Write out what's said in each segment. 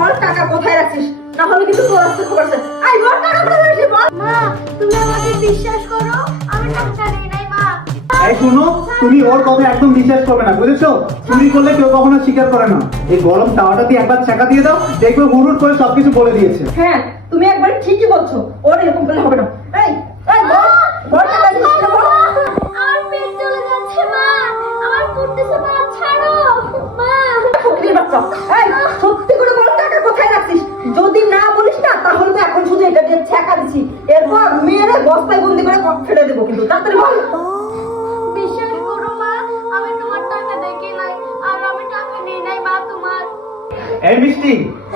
বল টাকা কোথায় রাখিস, না হলে কিন্তু তোর আজকে খবর আছে। আই বল টাকা কোথায় রাখিস বল। মা তুমি আমাকে বিশ্বাস করো, আমি টাকা নেই নাই মা। এই শোনো, তুমি ওর কথা একদম বিশ্বাস করবে না, বুঝেছো? চুরি করলে কেউ কখনো স্বীকার করে না। এই গরম তাওয়াটা দিয়ে একবার চাকা দিয়ে দাও, দেখবে হুড়ুর করে সবকিছু বলে দিয়েছে। হ্যাঁ তুমি একবার ঠিকই বলছো, ওর এরকম করলে হবে না। এই এই বল বল টাকা রাখিস না বল। আমার পেট চলে যাচ্ছে মা, আমার পড়তেছে মা, ছাড়ো মা। ফকির বাচ্চা, এই সত্যি করে বল টাকা কোথায় রাখিস। যদি না বলিস না তাহলে তো এখন শুধু এটা দিয়ে ছেঁকা দিছি, এরপর মেয়েরে বস্তায় বন্দি করে ফেলে দেবো কিন্তু। তাড়াতাড়ি বল। বিশ্বাস করো মা, আমি তোমার টাকা দেখি নাই, আর আমি টাকা নেই নাই মা তোমার। এই মিষ্টি,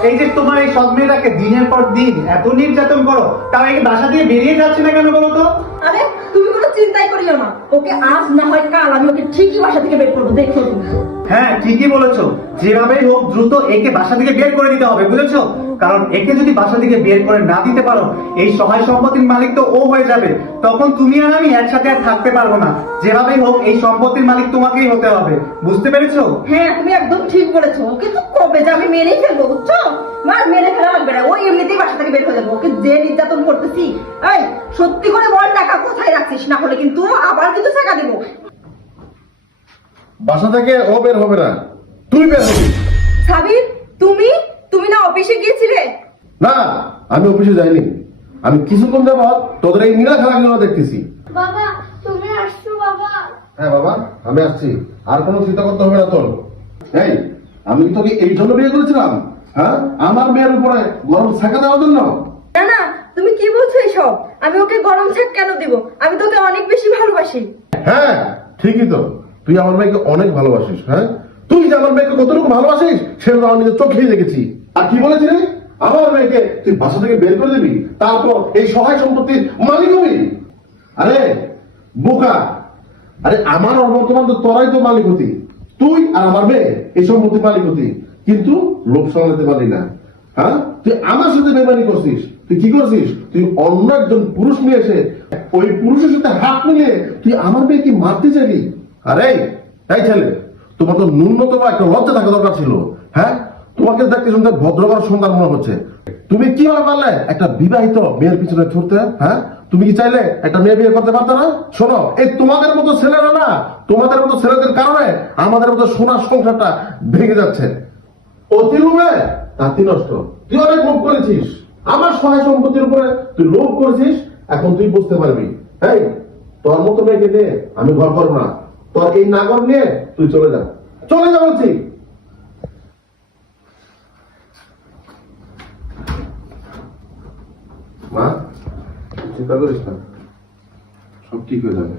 এই যে তোমার এই সব মেয়েটাকে দিনের পর দিন এত নির্যাতন করো, তার আগে বাসা দিয়ে বেরিয়ে যাচ্ছে না কেন বলো তো? আরে তুমি কোনো চিন্তাই করিও না, ওকে আজ না হয় কাল আমি ওকে ঠিকই বাসা থেকে বের করবো, দেখো তুমি। হ্যাঁ ঠিকই বলেছো, যেভাবেই হোক দ্রুত একে বাসা থেকে বের করে দিতে হবে, বুঝেছো? কারণ একে যদি বাসা থেকে বের করে না দিতে পারো, এই সহায় সম্পত্তির মালিক তো ও হয়ে যাবে। তখন তুমি আর আমি একসাথে আর থাকতে পারবো না। যেভাবেই হোক এই সম্পত্তির মালিক তোমাকেই হতে হবে, বুঝতে পেরেছো? হ্যাঁ তুমি একদম ঠিক বলেছো, ওকে তো কবে যে আমি মেরেই ফেলবো, বুঝছো? মার মেরে ফেলা লাগবে না, ওই এমনিতেই বাসা থেকে বের হয়ে যাবো। ওকে যে নির্যাতন করতেছি। এই সত্যি করে বল টাকা কোথায় রাখছিস, না হলে কিন্তু আবার কিন্তু টাকা দিব। বাসা থেকে ও বের হবে না, তুই বের হবি। সাবির তুমি তুমি না অফিসে গিয়েছিলে? না, আমি অফিসে যাইনি। আমি কিছুক্ষণ যাবত তোদের এই নীলা খেলাগুলো দেখতেছি। বাবা তুমি আসছো বাবা? হ্যাঁ বাবা, আমি আসছি। আর কোনো চিন্তা করতে হবে না তোর। এই, আমি তোকে এই জন্য বিয়ে করেছিলাম, হ্যাঁ? আমার মেয়ের উপরে গরম ছাকা দেওয়ার জন্য? না না, তুমি কি বলছো এসব? আমি ওকে গরম ছাক কেন দিব? আমি তোকে অনেক বেশি ভালোবাসি। হ্যাঁ ঠিকই তো, তুই আমার মেয়েকে অনেক ভালোবাসিস। হ্যাঁ, তুই যে আমার মেয়েকে কতটুকু ভালোবাসিস সেটা আমি নিজের চোখেই দেখেছি। আর কি বলেছিলি? আমার মেয়েকে তুই বাসা থেকে বের করে দিবি, তারপর এই সহায় সম্পত্তির মালিক হবি? আরে বোকা, আরে আমার বর্তমান তো তোরাই তো মালিক হতি। তুই আর আমার মেয়ে এই সম্পত্তির মালিক হতি, কিন্তু লোভ সামলাতে পারলি না। হ্যাঁ, তুই আমার সাথে বেমানি করছিস। তুই কি করছিস? তুই অন্য একজন পুরুষ নিয়ে এসে ওই পুরুষের সাথে হাত মিলিয়ে তুই আমার মেয়েকে মারতে চাইলি। আরে এই ছেলে, তোমার তো ন্যূনতম একটা লজ্জা থাকা দরকার ছিল। হ্যাঁ, তোমাকে দেখতে শুনতে ভদ্রবার সন্তান মনে হচ্ছে। তুমি কি পারলে একটা বিবাহিত মেয়ের পিছনে ছুটতে? হ্যাঁ, তুমি কি চাইলে একটা মেয়ে বিয়ে করতে পারতো না? শোনো, এই তোমাদের মতো ছেলেরা না, তোমাদের মতো ছেলেদের কারণে আমাদের মতো সোনার সংসারটা ভেঙে যাচ্ছে। অতি লোভে তাঁতি নষ্ট। তুই অনেক লোভ করেছিস আমার সহায় সম্পত্তির উপরে, তুই লোভ করেছিস। এখন তুই বুঝতে পারবি। এই, তোর মতো মেয়েকে নিয়ে আমি ঘর করবো না। তোর এই নাগর নিয়ে তুই চলে যা, চলে যা বলছি। মা চিন্তা করিস না, সব ঠিক হয়ে যাবে।